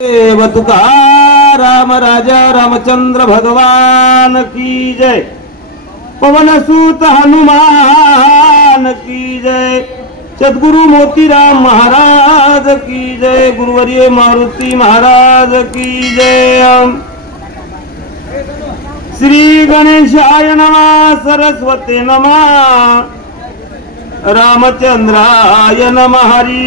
देव तुकाराम राजा रामचंद्र भगवान की जय। पवन सूत हनुमान की जय। सद्गुरु मोतीराम महाराज की जय। गुरुवर्य मारुति महाराज की जय। श्री गणेशाय नमः। सरस्वती नमः। रामचंद्राय नमः। हरि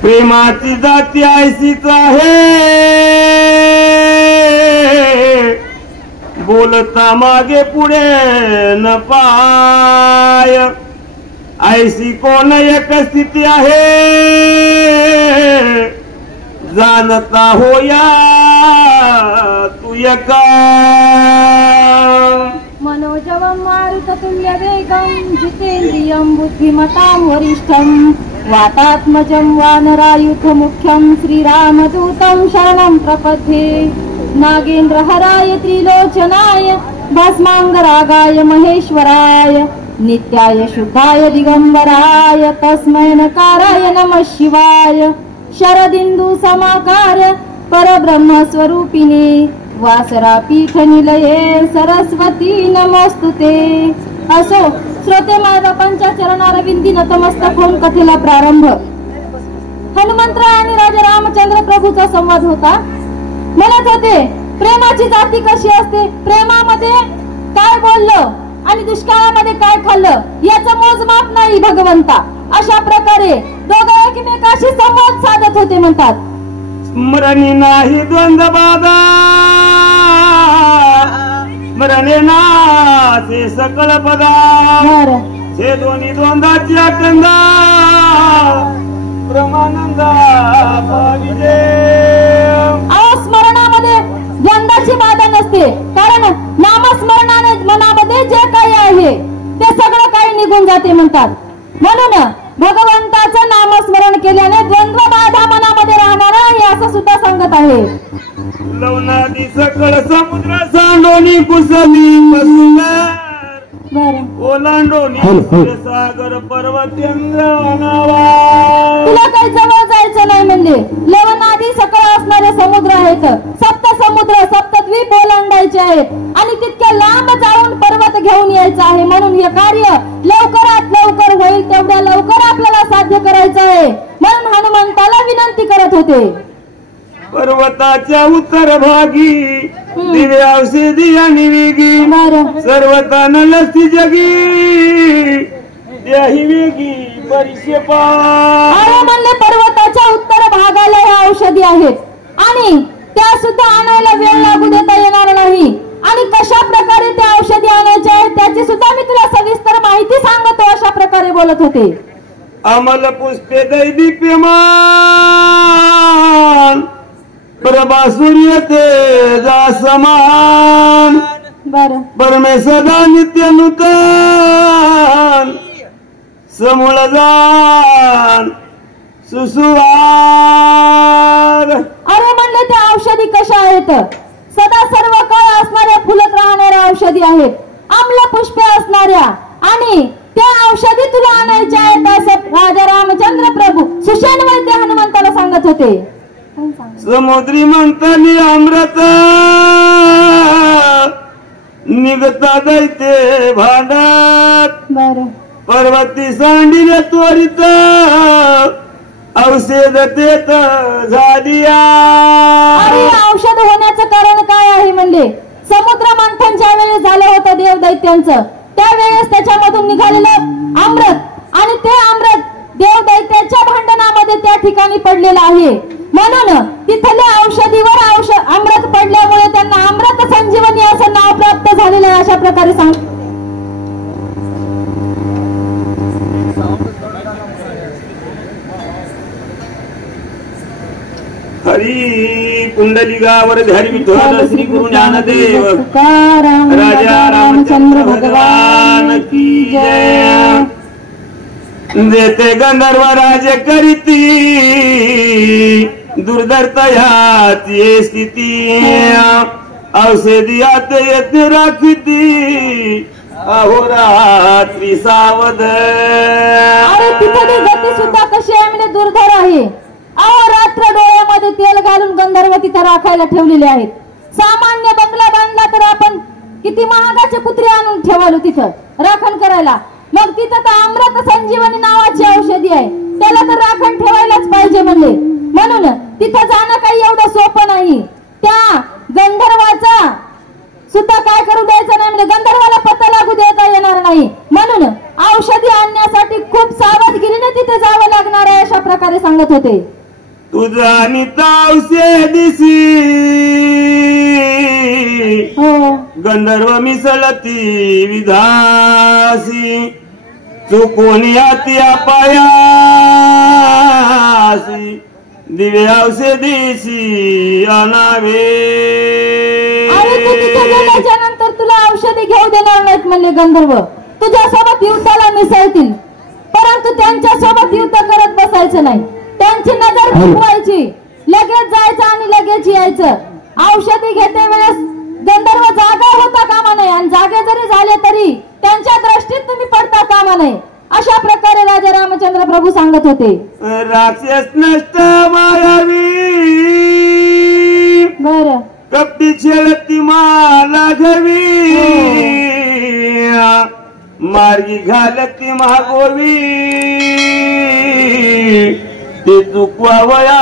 प्रेमाची जाती ऐसीच आहे, बोलता मागे पुढे न पाय। ऐसी कोण एक स्थिती आहे, जानता होया तू एका। मनोजवं मारुततुल्य वेगं जितेन्द्रियं बुद्धिमतां वरिष्ठं वातात्मजं वानरायुधमुख्यं श्रीरामदूतं शरणं प्रपद्ये। नागेन्द्रहराय त्रिलोचनाय भस्मांगरागाय महेश्वराय नित्याय शुद्धाय दिगंबराय तस्मै नकाराय नमः शिवाय। शरदिंदु समाकार परब्रह्म स्वरूपिणे वासरा पीठ निलये सरस्वती नमस्तुते। असो श्रोते माझा पंचचरणारविंदी नतमस्तक होऊन कथेला प्रारंभ। हनुमंतराय आणि राजा रामचंद्र प्रभूचा संवाद होता। म्हणत होते प्रेमाची जाती कशी असते, प्रेमामध्ये काय बोललं आणि दुष्काळामध्ये काय खाल्लं याचं मोजमाप नाही भगवंता। अशा प्रकारे दोघे एकमेकाशी संवाद साधत होते। म्हणतात स्मरणी नाही द्वंद्व बाधा, स्मरणे नासे सकळ पदा। हे दोन्ही द्वंद्वाची अखंडा ब्रह्मानंदा पाविजे। स्मरणामध्ये द्वंद्वाची बाधा नसते, कारण नामस्मरणाने मनामध्ये जे काही आहे ते सगळं काही निघून जाते म्हणतात। म्हणून भगवंताचं नामस्मरण केल्याने द्वंद्व बाधा मनामध्ये राहणार नाही असं सुद्धा सांगत आहे। लवनादी सकळ समुद्र सांडोनी कुसली ओलांडोनी सागर पर्वतेंद्र अनावा। तुला काही जवळ जायचं नाही म्हणले। लवनादी सकळ असणारे समुद्र आहेत, सप्त समुद्र सप्तद्वीप ओलांडायचे आहेत आणि तितक्या लांब जाऊन पर्वत घेऊन यायचं आहे। म्हणून हे कार्य लवकरात लवकर होईल तेवढ्या लवकर आपल्याला साध्य करायचं आहे। म्हणून हनुमंताला विनंती करत होते। पर्वताच्या उत्तर भागी दिवे औषधी आणि वेगी सर्वता नलस्ती जगी त्याही वेगी परिशे पाय। म्हणले पर्वताच्या उत्तर भागाला ह्या औषधी आहेत आणि त्या सुद्धा आणायला वेळ लागू देता येणार नाही। आणि कशा प्रकारे त्या औषधी आणायच्या आहेत त्याची सुद्धा मी तुला सविस्तर माहिती सांगतो अशा प्रकारे बोलत होते। अमल पुष्पे दैदीप्यमान प्रभा सूर्य तेजा समान। परमे सदा नित्य नूतन समूळ जाण सुसुवार। अरे म्हणले त्या औषधी कशा आहेत, सदा सर्व काळ असणाऱ्या फुलत राहणाऱ्या औषधी आहेत, आम्ल पुष्पे असणाऱ्या, आणि त्या औषधी तुला आणायच्या आहेत असं राजा रामचंद्र प्रभू सुषेण वैद्य हनुमंताला सांगत होते। समुद्री मंथनी अमृत निघता दैते भांडात। पर्वती सांडिले त्वरित औषध देत झालिया। औषध होण्याचं कारण काय आहे म्हणले, समुद्र मंथन ज्या वेळेस झालं होतं देव दैत्यांचं त्यावेळेस त्याच्यामधून निघालेलं अमृत आणि ते अमृत देव दैत्याच्या भांडणामध्ये त्या ठिकाणी पडलेलं आहे। म्हणून तिथल्या औषधीवर अमृत पडल्यामुळे त्यांना अमृत संजीवनी असं नाव प्राप्त झालेलं आहे अशा प्रकारे सांग। हरी कुंडलिकावर हरी विठ्ठल श्री गुरु ज्ञानदेव राजा रामचंद्र भगवान की जय। देते गंधर्व राज करीती दुर्धरतयाची स्थिती। औषधी आत येते राखीती अहोरात्री सावध. अरे तिथली गती सुद्धा कशी आहे म्हणजे दुर्धर आहे. अहोरात्र डोळ्यामध्ये तेल घालून गंधर्व तिथे राखायला ठेवलेले आहेत. सामान्य बंगला बांधला तर आपण किती महागाचे कुत्रे आणून ठेवालो तिथं राखण करायला. मग तिथं तर अमृत संजीवनी नावाची औषधी आहे, त्याला तर राखण ठेवायलाच पाहिजे म्हणले. म्हणून तिथं जाणं काही एवढं सोपं नाही. त्या गंधर्वाचा सुद्धा काय करू द्यायचं नाही म्हणजे गंधर्वाला पत्ता लागू देता येणार नाही. म्हणून औषधी आणण्यासाठी खूप सावधगिरीने तिथे जावं लागणार आहे अशा प्रकारे सांगत होते. तुझा आणि औषधीसी गंधर्व मिसळती विधासी. चुकून याती पायासी दिवे औषधीशी अनावे. गेल्याच्या नंतर तुला औषधी घेऊ देणार नाहीत म्हणले गंधर्व. तुझ्यासोबत युद्धाला मिसळतील, परंतु त्यांच्या सोबत युद्ध करत बसायचं नाही. त्यांची नजर फिरवायची, लगेच जायचं आणि लगेच यायचं. औषधी घेते वेळेस गंधर्व जागा होता कामा नये आणि जागे जरी झाले तरी त्यांच्या दृष्टीत तुम्ही पडता कामा नये अशा प्रकारे राजा रामचंद्र प्रभू सांगत होते. राक्षस नष्ट मायावी बर कपटी छेडती माला घवी. मार्गी घालती महागोवी ते चुकवावया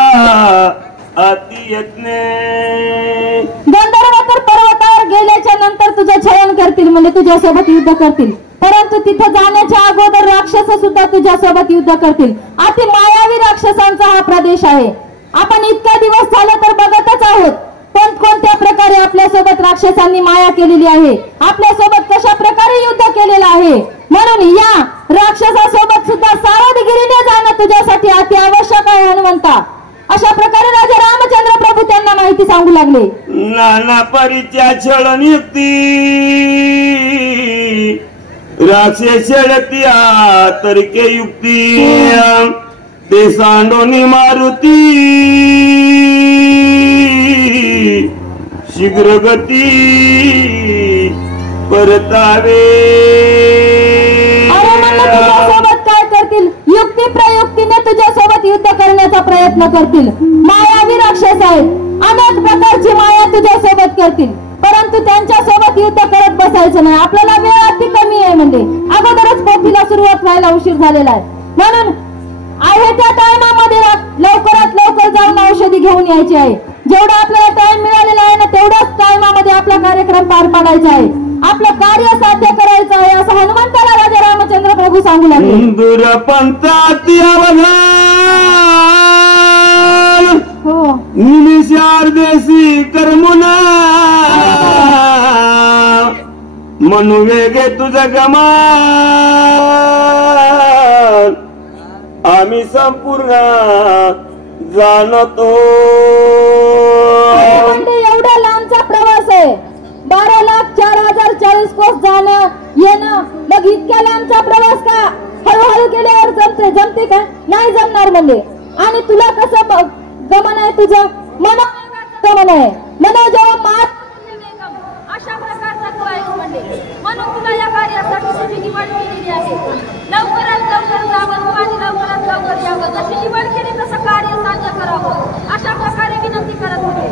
अति यत्ने. गंधर्व तर पर्वतावर गेल्याच्या नंतर तुझं छळण करतील म्हणजे तुझ्यासोबत युद्ध करतील, परंतु तिथं जाण्याच्या अगोदर राक्षस सुद्धा तुझ्यासोबत युद्ध करतील. अति मायावी राक्षसांचा हा प्रदेश आहे. आपण इतक्या दिवस झालं तर बघतच आहोत कोणत्या प्रकारे आपल्यासोबत राक्षसांनी माया केलेली आहे, आपल्यासोबत कशा प्रकारे युद्ध केलेलं आहे. म्हणून या राक्षसासोबत सुद्धा सावधगिरीने जाणं तुझ्यासाठी अति आवश्यक आहे हनुमंता. अशा प्रकारे राजा रामचंद्र प्रभू त्यांना माहिती सांगू लागले. नाना परीच्या छळण युक्ती राक्षस छळती तर्के युक्ती. ते सांडोनी मारुती शीघ्र गती परतावे. तुझ्यासोबत काय करतील, युक्ती प्रयुक्तीने तुझ्यासोबत युद्ध करण्याचा प्रयत्न करतील. मायावी राक्षस आहेत, अनेक प्रकारची माया तुझ्यासोबत करतील, परंतु त्यांच्या सोबत युद्ध करत बसायचं नाही. आपल्याला वेळ अति कमी आहे म्हणजे अगोदरच पोथीला सुरुवात व्हायला उशीर झालेला आहे. म्हणून आहे त्या टायमामध्ये लवकरात लवकर जाऊन औषधी घेऊन यायची आहे. जेवढा आपल्याला टाइम मिळालेला आहे ना तेवढाच टायमामध्ये आपला कार्यक्रम पार पाडायचा आहे, आपलं कार्य साध्य करायचं आहे असं हनुमंताला राजा रामचंद्र प्रभू सांगू लागले. दूरपंथाती अवधान हो निमिषार्देशी कर्मुना मनुवेगे तुझं गमान आम्ही संपूर्ण जाणतो. एवढा लांबचा प्रवास आहे, 12,04,040 कोस जाणं येणं. मग इतक्या लांबचा प्रवास का हळूहळू केल्यावर जमते का? नाही जमणार म्हणले. आणि तुला कसं गमन आहे, तुझं गमन आहे जेव्हा मात अशा प्रकारचा तू आहेस म्हणले. म्हणून तुला या कार्यासाठी तुझी निवड केलेली आहे. लवकरात लवकर जावं आणि लवकरात लवकर यावं. जशी निवड केली तसं कार्य साध्य करावं अशा प्रकारे विनंती करत होते.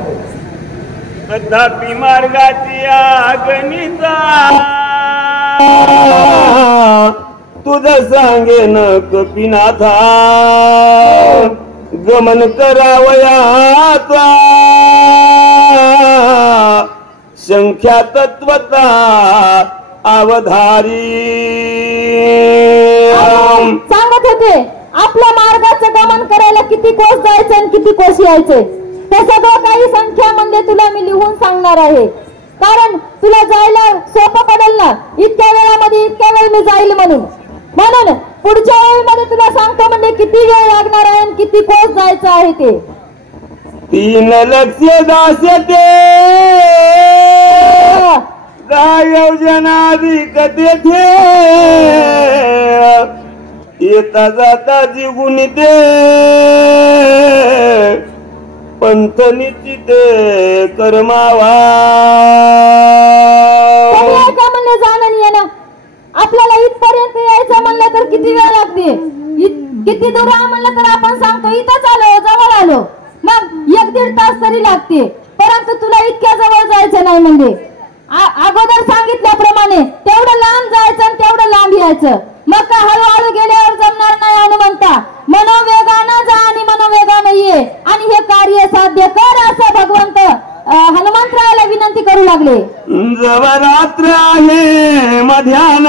तथापि मार्गाची आगणिता तुझं सांगेन कपिनाथा. गमन करावयाचा संख्या तत्वता अवधारी. सांगत होते आपल्या मार्गाचं गमन करायला किती कोस जायचं आणि किती कोस यायचे ते सगळं काही संख्या म्हणजे तुला मी लिहून सांगणार आहे. कारण तुला जायला सोपं पडेल ना, इतक्या वेळामध्ये इतक्या वेळ मी जाईल म्हणून. पुढच्या वेळेमध्ये तुला सांगतो म्हणजे किती वेळ लागणार आहे आणि किती कोस जायचं आहे ते. 3 लक्ष दास्यते 10 योजनाधिक तेथे येता जाता जिगुण ते पंथ निश्चिते कर्मावा. म्हणले जाणं येणं आपल्याला इथपर्यंत यायचं म्हणलं तर किती वेळ लागते, किती दूर आहे म्हणलं तर आपण सांगतो इथंच आलो, जवळ आलो, मग 1-1.5 तास तरी लागते. परंतु तुला इतक्या जवळ जायचं नाही म्हणजे अगोदर सांगितल्याप्रमाणे तेवढं लांब जायचं आणि तेवढं लांब यायचं. मग का हळूहळू गेल्यावर जमणार नाही हनुमंता. मनोवेगानं जा आणि मनोवेगानं ये आणि हे कार्य साध्य कर असं भगवंत हनुमंतरायाला विनंती करू लागले. जव रात्र आहे मध्यान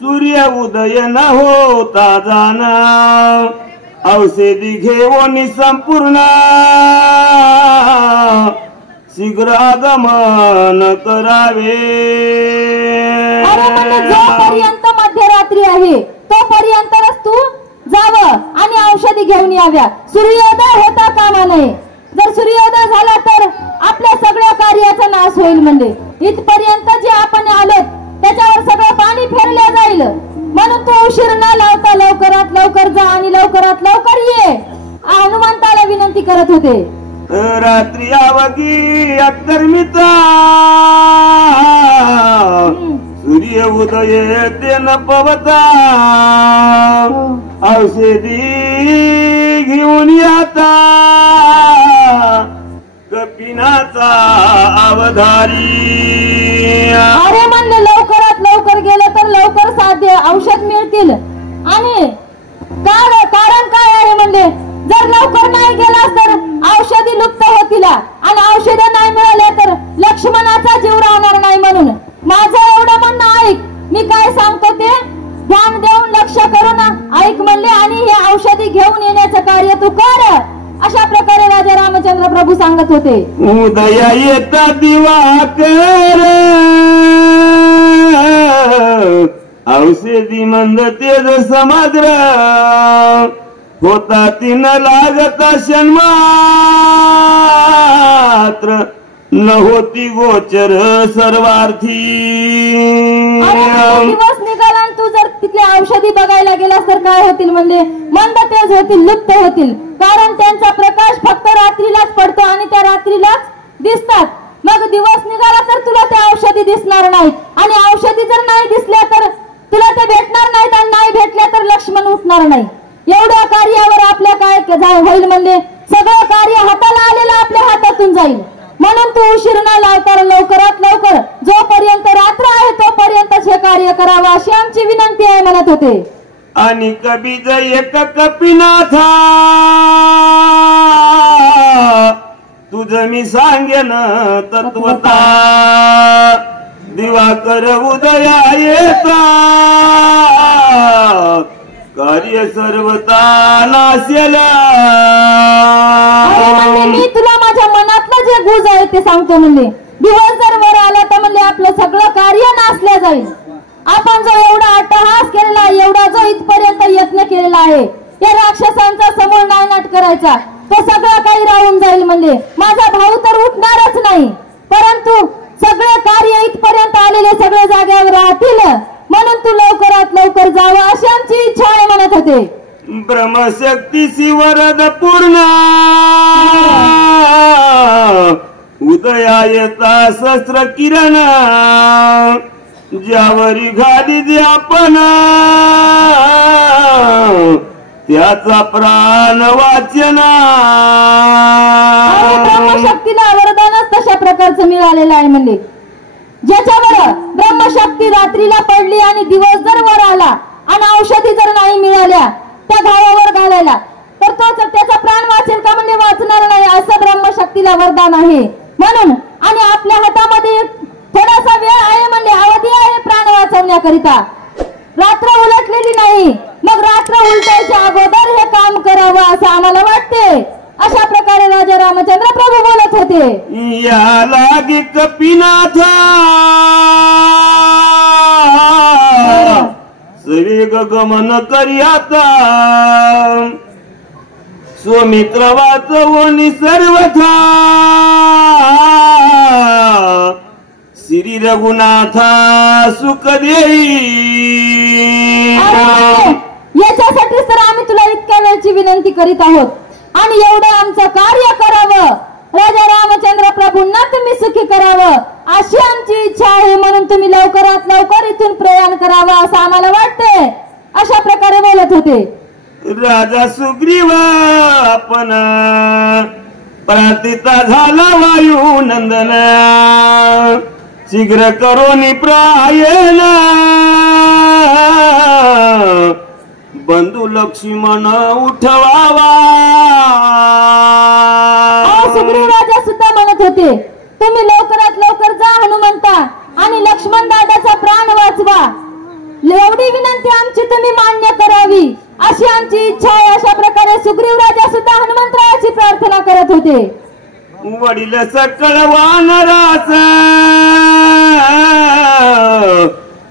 सूर्य उदय न होता जाना औषधी घेऊन संपूर्ण शीघ्र आगमन करावे. जोपर्यंत मध्यरात्री आहे तोपर्यंतच तू जावं आणि औषधी घेऊन याव्या. सूर्योदय होता कामा नये. जर सूर्योदय झाला तर आपल्या सगळ्या कार्याचा नाश होईल. म्हणजे इथपर्यंत जे आपण आलो त्याच्यावर सगळं पाणी फेरल्या जाईल. म्हणून तू उशीर न लावता लवकरात लवकर जा आणि लवकरात लवकर ये हनुमंताला विनंती करत होते. रात्री आवगी अकर्मिता सूर्य उदय तेन पवता औषधी घेऊन येता कपिनाचा अवधारी. अरे म्हणले लवकरात लवकर गेलं तर लवकर साध्य औषध मिळतील. आणि कारण काय आहे म्हणले जर लवकर नाही गेलास तर औषधी लुप्त होतील आणि औषध नाही मिळाले तर लक्ष्मणाचा जीव राहणार नाही. म्हणून माझं एवढं म्हणणं ऐक, मी काय सांगतो ते ध्यान देऊन लक्ष करून ऐक म्हणले आणि हे औषधी घेऊन येण्याचं कार्य तू कर. अशा प्रकारे राजा रामचंद्र प्रभू सांगत होते. उदया येता दिवाकर औषधी मंद तेज समुद्र होता तीन लागता क्षणमात्र न होती गोचर सर्वार्थी. दिवस निघाला तू जर तिथले औषधी बघायला गेलास तर काय होतील म्हणजे मंद तेज होतील, लुप्त होतील. कारण त्यांचा प्रकाश फक्त रात्रीलाच पडतो आणि त्या रात्रीलाच दिसतात. मग दिवस निघाला तर तुला त्या औषधी दिसणार नाहीत आणि औषधी जर नाही दिसल्या तर तुला ते भेटणार नाहीत आणि नाही भेटल्या तर लक्ष्मण उठणार नाही. एवढ्या कार्यावर आपल्या काय होईल म्हणजे सगळं कार्य हाताला आलेलं आपल्या हातातून जाईल. म्हणून तू उशीर न लावता लवकरात लवकर जोपर्यंत रात्र आहे तोपर्यंतच हे कार्य करावं अशी आमची विनंती आहे म्हणत होते. आणि कबीज एक कपिनाथा तुझं मी सांगेन तत्वता दिवाकर उदया येता कार्य सर्वता नाशेला. मी तुला माझ्या मनातलं जे गुज आहे ते सांगतो म्हणले दिवस जर वर आला तर म्हणले आपलं सगळं कार्य नासल्या जाईल. आपण जो एवढा अट्टहास केलेला आहे, एवढा जो इथपर्यंत यत्न केलेला आहे या राक्षसांचा समोर नायनाट करायचा तो सगळं काही राहून जाईल. म्हणजे माझा भाऊ तर उठणारच नाही परंतु सगळे कार्य इथपर्यंत आलेले सगळे जागेवर राहतील. म्हणून तू लवकरात लवकर जावं अशी आमची इच्छा आहे म्हणत होते. ब्रह्मशक्तीची वरद पूर्ण उदया येता शस्त्र किरण ज्यावरी घाली जे आपण त्याचा प्राण वाचना. ब्रह्मशक्तीला वरदानच तशा प्रकारचं मिळालेलं आहे. म्हणजे ज्याच्यावर ब्रह्मशक्ती रात्रीला पडली आणि दिवस जर वर आला आणि औषधी जर नाही मिळाल्या त्या घावावर घालायला तर तो त्याचा प्राण वाचेल का म्हणजे वाचणार नाही असं ब्रह्मशक्तीला वरदान आहे. म्हणून आणि आपल्या हातामध्ये थोडासा वेळ आहे म्हणजे अवधी आहे प्राण वाचवण्याकरिता. रात्र उलटलेली नाही मग रात्र उलटायच्या अगोदर हे काम करावं असं आम्हाला वाटते. अशा प्रकारे राजा रामचंद्र प्रभू बोलत होते. या लागी कपिनाथा सवेग गमन करी आता स्वमित्र वाचवणी सर्वथा श्री रघुनाथा सुख देई. याच्यासाठीच तर आम्ही तुला इतक्या वेळची विनंती करीत आहोत आणि एवढं आमचं कार्य करावं राजा रामचंद्र प्रभूंना तुम्ही सुखी करावं अशी आमची इच्छा आहे, म्हणून तुम्ही लवकरात लवकर इथून प्रयाण करावं असं आम्हाला वाटतंय. अशा प्रकारे बोलत होते. राजा सुग्रीव आपण प्रार्थिता झाला वायू नंदन, शीघ्र करोनी प्रायण, बंधू लक्ष्मण उठवावा. सुग्रीव राजा सुद्धा म्हणत होते तुम्ही लवकरात लवकर जा हनुमंता आणि लक्ष्मण दादाचा प्राण वाचवा. एवढी विनंती आमची तुम्ही मान्य करावी अशी आमची इच्छा आहे. अशा प्रकारे सुग्रीव राजा सुद्धा हनुमंतरायाची प्रार्थना करत होते. वडील सकळ वानरास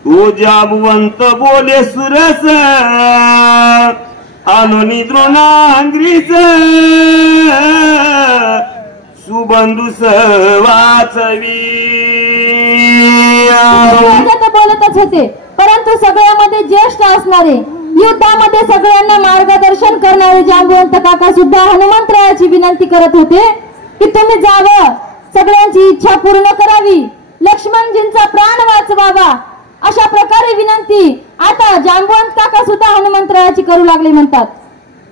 तू जाबवंत बोले सुरस, आनोनी द्रोणांग्रीच सुबंधूस वाचवी. राजा तर बोलतच होते, परंतु सगळ्यामध्ये ज्येष्ठ असणारे, युद्धामध्ये सगळ्यांना मार्गदर्शन करणारे जांबवंत काका सुद्धा हनुमंतरायाची विनंती करत होते की तुम्ही जावं, सगळ्यांची इच्छा पूर्ण करावी, लक्ष्मणजींचा प्राण वाचवावा. अशा प्रकारे विनंती आता जांबवंत काका सुद्धा हनुमंतरायाची करू लागले. म्हणतात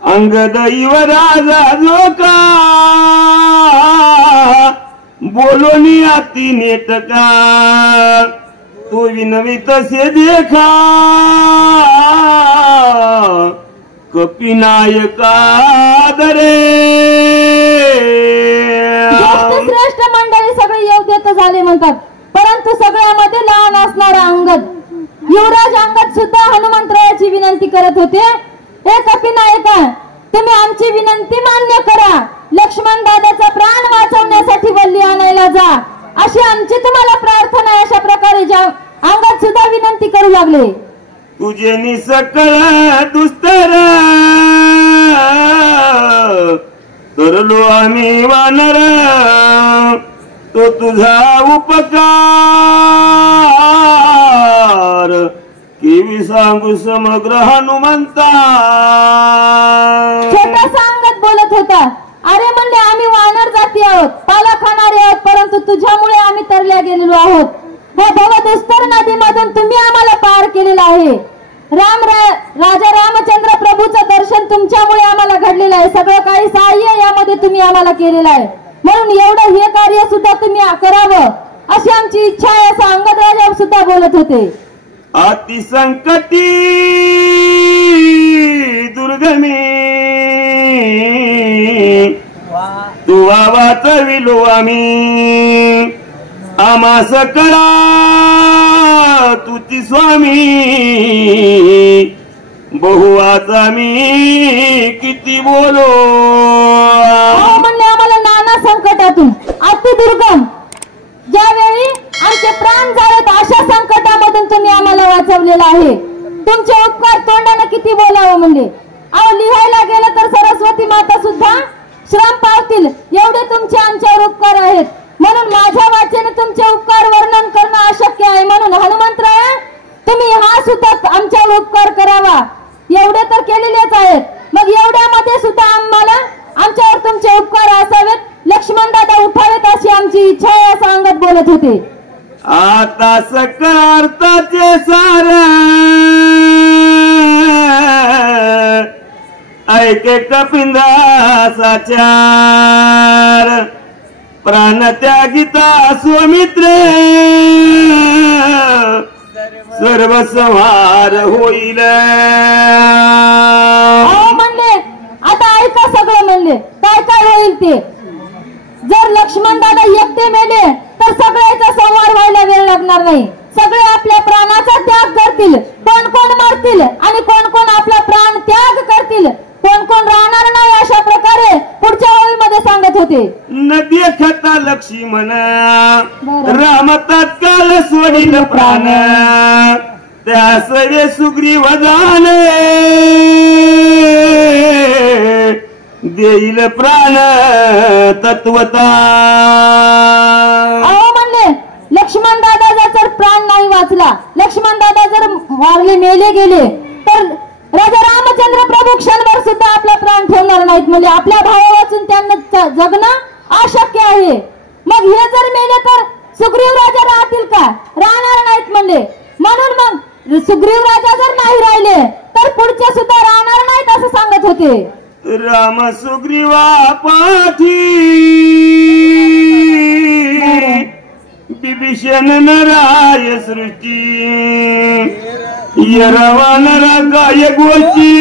अंगद युवराजा जोका बोलोनी अति नेटका, तो विनवित से देखा कपिनायका दरे. श्रेष्ठ मंडळी सगळे योग्य झाले म्हणतात, परंतु सगळ्यामध्ये लहान असणारा अंगद, युवराज अंगद सुद्धा हनुमंतरायाची विनंती करत होते. हे कपिनायका, तुम्ही आमची विनंती मान्य करा, लक्ष्मण दादाचा प्राण वाचवण्यासाठी वल्ली आणायला जा अशी आमची तुम्हाला प्रार्थना आहे. अशा प्रकारे अंगद सुद्धा विनंती करू लागले. तुझे निसकळ दुस्तर तरलो आम्ही वानर, तो तुझा उपकार केवी सांगू समग्र हनुमंता. छोटासा अंगद बोलत होता, अरे म्हणले आम्ही वानर जाती आहोत, पाला खाणारे आहोत, परंतु तुझ्यामुळे आम्ही तरल्या गेलेलो आहोत. व भवदुस्तर नदीमधून तुम्ही आम्हाला पार केलेला आहे. राजा रामचंद्र प्रभूचं दर्शन तुमच्यामुळे आम्हाला घडलेलं आहे. सगळं काही सहाय्य यामध्ये तुम्ही आम्हाला केलेलं आहे, म्हणून एवढं हे कार्य सुद्धा तुम्ही करावं अशी आमची इच्छा आहे असं अंगद राजा सुद्धा बोलत होते. अति संकटी दुर्गमी तू वाचविलो आम्ही, आम्हास कळा तुझी स्वामी, बहुवाच आम्ही किती बोलो. म्हणले आम्हाला नाना संकटातून अति दुर्गम ज्यावेळी आमचे प्राण जाळत अशा संकटामधून तुम्ही आम्हाला वाचवलेला आहे. तुमचे उपकार तोंडाने किती बोलावं म्हणले. अहो लिहायला गेलं तर सरस्वती माता सुद्धा श्रम पावतील एवढे तुमचे आमच्यावर उपकार आहेत, म्हणून माझ्या वाचेने तुमचे उपकार वर्णन करणं अशक्य आहे. म्हणून हनुमंतराया तुम्ही हा सुद्धा आमच्यावर उपकार करावा. एवढे तर केलेलेच आहेत, मग एवढ्यामध्ये सुद्धा आम्हाला आमच्यावर तुमचे उपकार असावेत, लक्ष्मण दादा उठावेत अशी आमची इच्छा आहे असं अंगद बोलत होते. आता सकारार्थाचे सार ऐके कपिंदाचा चार, प्राण त्यागिता स्वमित्रे सर्व संहार होईल. म्हणले आता ऐका सगळं, म्हणले काय काय होईल ते. जर लक्ष्मण दादा एकटे मेले तर सगळ्याचा संहार व्हायला वेळ लागणार नाही. सगळे आपल्या प्राणाचा त्याग करतील, कोण कोण मरतील आणि कोण कोण आपला प्राण त्याग करतील, कोण कोण राहणार नाही. अशा प्रकारे पुढच्या ओळीमध्ये सांगत होते. नदी खता लक्ष्मण राम तत्काल सोडील प्राण, त्या सवे सुग्रीव जाणे देईल प्राण तत्वता. म्हणले लक्ष्मण दादा जर प्राण नाही वाचला, लक्ष्मण दादा जर मारले मेले गेले तर राजा रामचंद्र प्रभू क्षणभर सुद्धा आपला प्राण ठेवणार नाहीत. म्हणजे आपल्या भावा वाचून त्यांना जगणं अशक्य आहे. मग हे जर मेले तर सुग्रीव राजा राहतील का? राहणार नाहीत म्हणले. म्हणून मग सुग्रीव राजा जर नाही राहिले तर पुढचे सुद्धा राहणार नाहीत असं सांगत होते. राम सुग्रीवा पाठी विभीषण नराय सृष्टी यरवा नरा गाय गोष्टी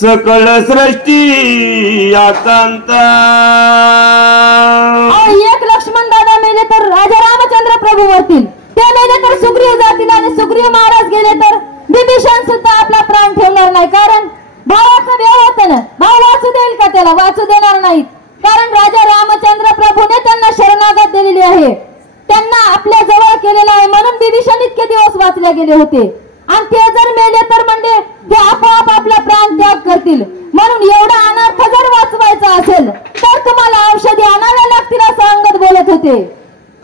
सकळ सृष्टी आकांता. एक लक्ष्मण दादा मेले तर राजा रामचंद्र प्रभू वरतील, ते मेले तर सुग्रीव जातील आणि सुग्रीव महाराज गेले तर विभीषण सुद्धा आपला प्राण ठेवणार नाही. कारण भावाचं देव होतं ना, भाव वाचू देईल का? त्याला वाचू देणार नाहीत. कारण राजा रामचंद्र प्रभूने त्यांना शरणागत दिलेली आहे, त्यांना आपल्या जवळ केलेला आहे. म्हणून विभीषण इतके दिवस वाचले गेले होते. आणि ते जर मेले तर म्हणजे ते आपोआप आपला प्राण त्याग करतील. म्हणून एवढा अनर्थ जर वाचवायचा असेल तर तुम्हाला औषधी आणायला लागतील असं अंगद बोलत होते.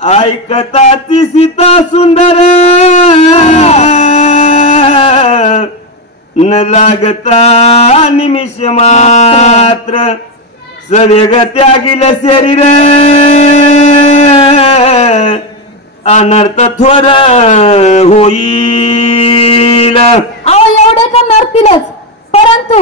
ऐकता ती सीता सुंदर न लागता निमिष मात्र सवेग त्यागिल शरीर अनर्थ थोर होईल. एवढे तर नरतीलच. परंतु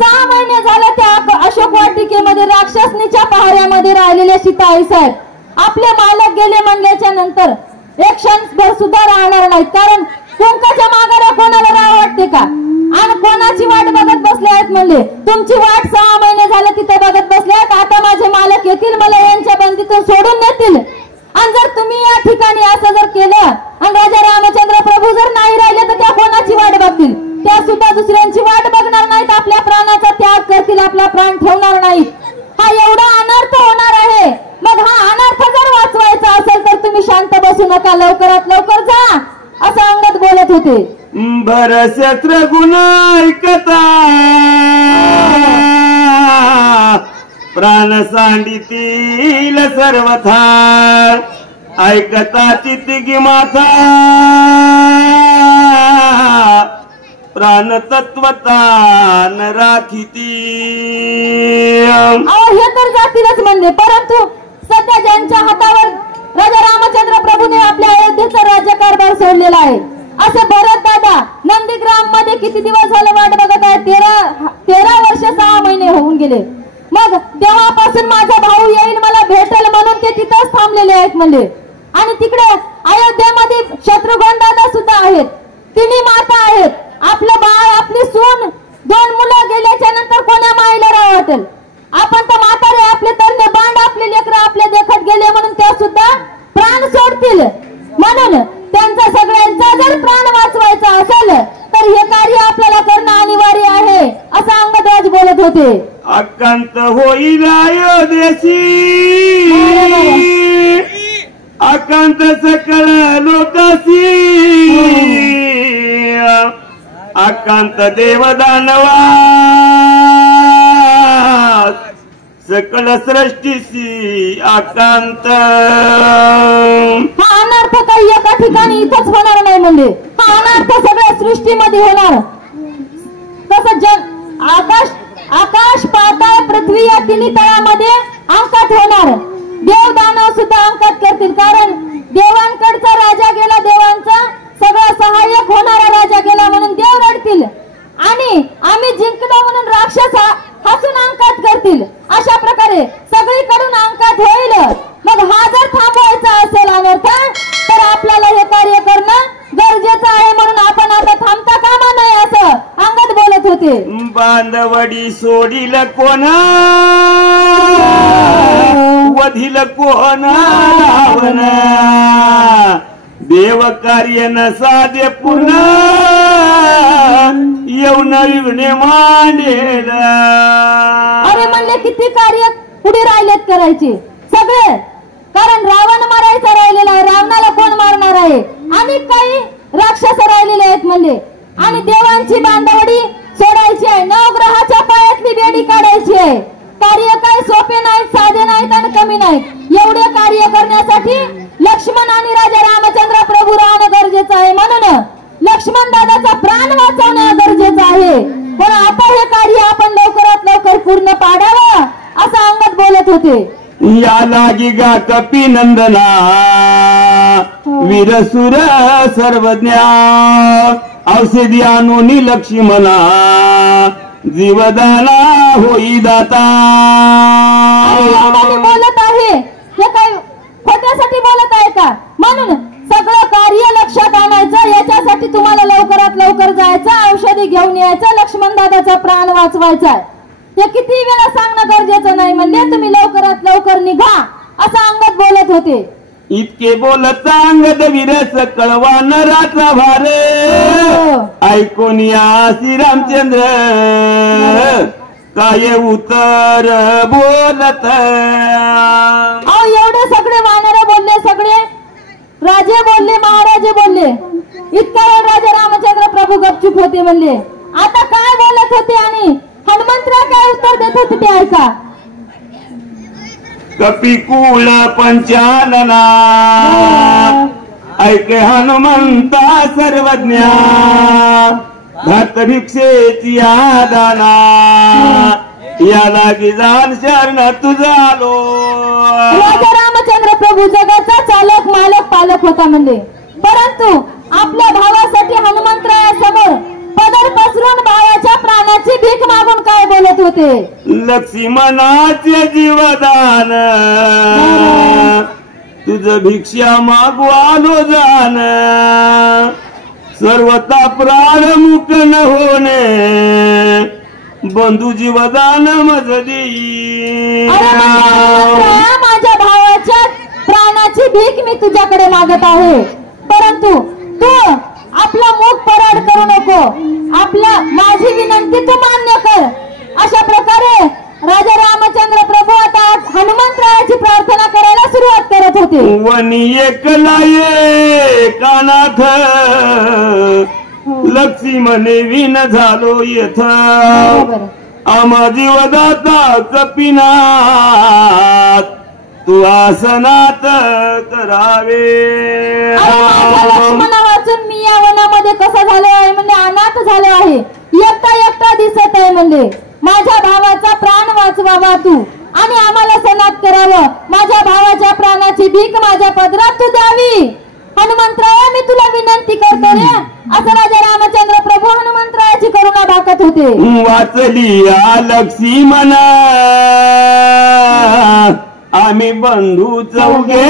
6 महिने झाले त्या अशोक वाटिकेमध्ये राक्षसनीच्या पहाऱ्यामध्ये राहिलेले सीताई साहेब आपले मालक गेले म्हणल्याच्या नंतर एक क्षणभर सुद्धा राहणार नाहीत. कारण कुंकाच्या मागाला कोणाला राह वाटते का? आणि कोणाची वाट बघत बसले आहेत म्हणले. तुमची वाट 6 महिने झाले तिथे बघत बसले आहेत. आता माझे मालक येतील, मला यांच्या बंदीतून सोडून नेतील. आणि जर तुम्ही या ठिकाणी असं जर केलं आणि राजा रामचंद्र प्रभू जर नाही राहिले तर त्या कोणाची वाट बघतील? त्या सुद्धा दुसऱ्यांची वाट बघणार नाहीत, आपल्या प्राणाचा त्याग करतील, आपला प्राण ठेवणार नाहीत. हा एवढा अनर्थ होणार आहे. मग हा अनर्थ जर वाचवायचा असेल तर तुम्ही शांत बसू नका, लवकरात लवकर जा असं अंगद बोलत होते. भरशस्त्र गुण ऐकता प्राण सांडितील सर्वथा ऐकता चित्ती माथा प्राण तत्वता न राखिती. हे तर जातीलच म्हणले. परंतु सध्या ज्यांच्या हातावर राजा रामचंद्र प्रभूने आपल्या अयोध्येचा राज्यकारभार सोडलेला आहे असे भरत दादा नंदीग्राम मध्ये किती दिवस झाले वाट बघत आहे? 13 वर्ष 6 महिने होऊन गेले. मग तेव्हापासून माझा भाऊ येईल, मला भेटेल म्हणून ते तिथंच थांबलेले आहेत म्हणले. आणि तिकडे अयोध्येमध्ये शत्रुघ्न दादा सुद्धा आहेत, 3 माता आहेत, आपलं बाळ, आपली सून, 2 मुलं गेल्याच्या नंतर कोण्या माईला राह वाटेल? आपण तर म्हातारे, आपले तरणे बांड, आपले लेकरं आपले देखत गेले म्हणून त्या सुद्धा प्राण सोडतील. म्हणून त्यांचा सगळ्यांचा जर प्राण वाचवायचा असेल तर हे कार्य आपल्याला करणं अनिवार्य आहे असं अंगदराज बोलत होते. अकांत होईल अयोध्येची अकांत सकळ लोकासी अकांत देवदानवा सकळ सृष्टीसी अकांत. हा अनर्थ काही एका ठिकाणी इथंच होणार नाही म्हणजे हा अनर्थ सगळ्या सृष्टीमध्ये होणार. तसं आकाश पाताळ पृथ्वी या तिन्ही तळामध्ये अंकात होणार. देव दानव सुद्धा अंकात करतील. कारण देवांकडचा राजा गेला, देवांचा सगळा सहाय्यक होणारा राजा गेला म्हणून देव रडतील आणि आम्ही जिंकलो म्हणून राक्षस हसून अंकात करतील. अशा प्रकारे सगळीकडून अंकात होईल. मग हा जर थांबवायचा असेल अनर्थ तर आपल्याला हे कार्य करणं गरजेचं आहे. म्हणून आपण आता थांबता कामा नये असं अंगद बोलत होते. बांधवडी सोडील कोणा वधील कोणा लावना देव कार्य न साधे पुन्हा येऊन विघ्ने मांडेल. अरे म्हणले किती कार्य पुढे राहिलेत करायचे सगळे. कारण रावण मारायचा राहिलेला आहे, रावणाला कोण मारणार आहे? आणि काही राक्षस राहिलेले आहेत म्हणले. आणि देवांची बांधवडी सोडायची आहे, नवग्रहाच्या पायातली बेडी काढायची आहे. कार्य काही सोपे नाहीत, साधे नाहीत आणि कमी नाहीत. एवढे कार्य करण्यासाठी लक्ष्मण आणि राजा रामचंद्र प्रभू राहणं गरजेचं आहे. म्हणून लक्ष्मण दादाचा प्राण वाचवणं गरजेचं आहे. तर आता हे कार्य आपण लवकरात लवकर पूर्ण पाडावं असं अंगद बोलत होते. या लागी गा कपी नंदना वीरसुर सर्वज्ञा औषधी आणूनी लक्ष्मणा जीवदाना होई दाता. मी बोलत आहे हे काय खोट्यासाठी बोलत आहे का? म्हणून सगळं कार्य लक्षात आणायचं. याच्यासाठी तुम्हाला लवकरात लवकर जायचं, औषधी घेऊन यायचं, लक्ष्मण दादाचा प्राण वाचवायचा. हे किती वेळा सांगणं गरजेचं नाही म्हणले. तुम्ही लवकरात लवकर निघा असं अंगद बोलत होते. इतके बोलत अंगद वीरस कळवा नराचा भार ऐकून या श्रीरामचंद्र काय उत्तर बोलत. एवढे सगळे वानर बोलले, सगळे राजे बोलले, महाराजे बोलले. इतका वेळ राजा रामचंद्र प्रभू गपचूप होते म्हणले. आता काय बोलत होते आणि हनुमंतराव काय उत्तर देत होते ते ऐका. कपिकुल पंचानना ऐके हनुमंता सर्वज्ञा घात भिक्षेची आदाना या लागी जाण शरण तुझा आलो. राजा रामचंद्र प्रभू जगाचा चालक मालक पालक होता म्हणले. परंतु आपल्या भावासाठी हनुमंतरायासमोर पदर पसरून भावाच्या प्राणाची भीक मागून काय बोलत होते. लक्ष्मणाचे जीवदान तुझ भिक्षा मागू आलो जान सर्वता प्राण मुक न होणे बंधू जीवदान मज देई. माझ्या भावाच्या प्राणाची भीक मी तुझ्याकडे मागत आहे. परंतु तू आपला मुख पराड करू नको. आपल्या माझी विनंती तू मान्य कर. अशा प्रकारे राजा रामचंद्र प्रभू आता हनुमंतरायाची प्रार्थना करायला सुरुवात करत होते. वनी एकला कानाथ लक्ष्मणे विन झालो येथ आम्हा जीवदाता कपिनाथ तू आसनात करावे. लक्ष्मणा वाचून मी या वनामध्ये कसं झालो आहे म्हणजे अनाथ झालो आहे. एकटा एकटा दिसत आहे म्हणजे. माझ्या भावाचा प्राण वाचवावा तू आणि आम्हाला सनात करावं. माझ्या भावाच्या प्राणाची भीक माझ्या पदरात तू द्यावी. हनुमंतराया मी तुला विनंती करतो रे असं राजा रामचंद्र प्रभू हनुमंतरायाची करुणा भाकत होते. वाचली या लक्ष्मणा आम्ही बंधू चौघे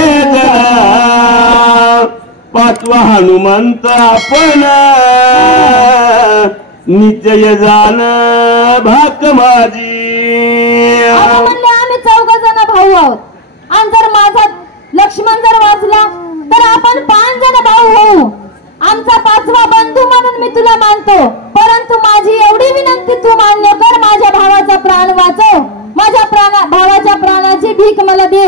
पाचवा हनुमंत आपण निश्चय जाण भाक माझी. म्हणले आम्ही 4 जण भाऊ आहोत आणि जर माझा लक्ष्मण जर वाचला तर आपण 5 जण भाऊ होऊ. आमचा 5वा बंधू म्हणून मी तुला मानतो. परंतु माझी एवढी विनंती तू मान्य कर. माझ्या भावाचा प्राण वाचव. माझ्या भावाच्या प्राणाची भीक मला दे.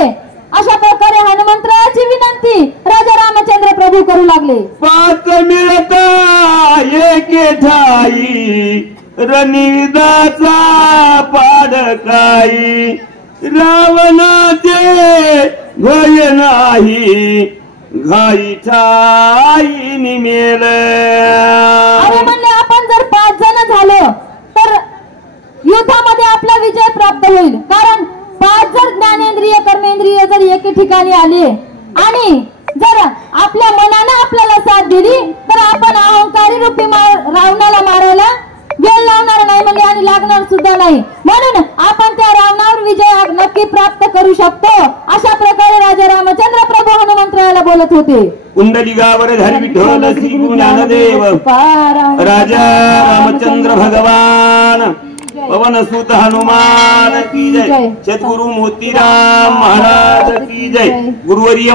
अशा प्रकारे हनुमंतरायाची विनंती राजा रामचंद्र प्रभू करू लागले. 5 मिळता एके ठाई रणविदाचा पाडकाई रावणाचे भय नाही घाई ठाई निमेल. अरे म्हणले आपण जर 5 जण झालो तर युद्धामध्ये आपला विजय प्राप्त होईल. कारण 5 जर ज्ञानेंद्रिय कर्मेंद्रिय जर एके ठिकाणी आले आणि जर आपल्या मनानं आपल्याला साथ दिली तर आपण अहंकारी रूपी रावणाला मारायला वेळ लावणार नाही म्हणजे आणि लागणार सुद्धा नाही. म्हणून आपण त्या रावणावर विजय नक्की प्राप्त करू शकतो. अशा प्रकारे राजा रामचंद्र प्रभू हनुमंतरायाला बोलत होते. कुंडलिकावर धरी विठ्ठल श्री ज्ञानदेव राजा रामचंद्र भगवान पवन सुत हनुमान की जय. सद्गुरु मोतीराम महाराज की जय. गुरुवर्य